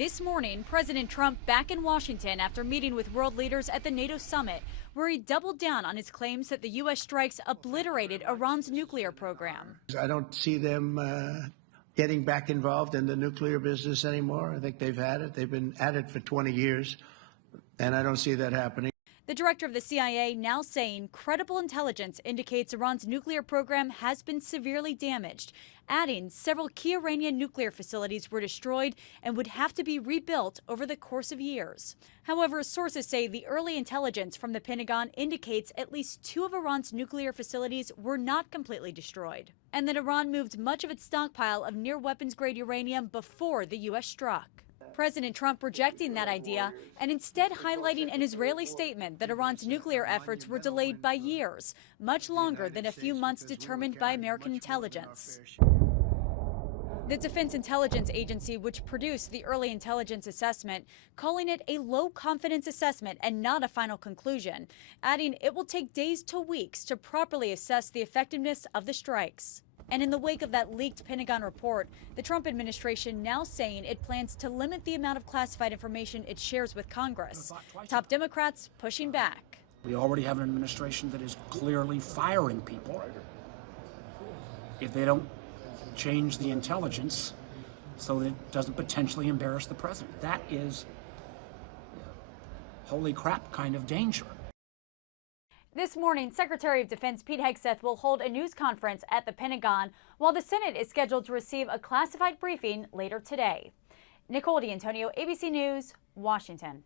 This morning, President Trump back in Washington after meeting with world leaders at the NATO summit, where he doubled down on his claims that the U.S. strikes obliterated Iran's nuclear program. I don't see them getting back involved in the nuclear business anymore. I think they've had it. They've been at it for 20 years, and I don't see that happening. The director of the CIA now saying credible intelligence indicates Iran's nuclear program has been severely damaged, adding several key Iranian nuclear facilities were destroyed and would have to be rebuilt over the course of years. However, sources say the early intelligence from the Pentagon indicates at least 2 of Iran's nuclear facilities were not completely destroyed, and that Iran moved much of its stockpile of near-weapons-grade uranium before the U.S. struck. President Trump rejecting that idea and instead highlighting an Israeli statement that Iran's nuclear efforts were delayed by years, much longer than a few months determined by American intelligence. The Defense Intelligence Agency, which produced the early intelligence assessment, calling it a low-confidence assessment and not a final conclusion, adding it will take days to weeks to properly assess the effectiveness of the strikes. And in the wake of that leaked Pentagon report, the Trump administration now saying it plans to limit the amount of classified information it shares with Congress. Top Democrats pushing back. We already have an administration that is clearly firing people if they don't change the intelligence so that it doesn't potentially embarrass the president. That is holy crap kind of danger. This morning, Secretary of Defense Pete Hegseth will hold a news conference at the Pentagon, while the Senate is scheduled to receive a classified briefing later today. Nicole D'Antonio, ABC News, Washington.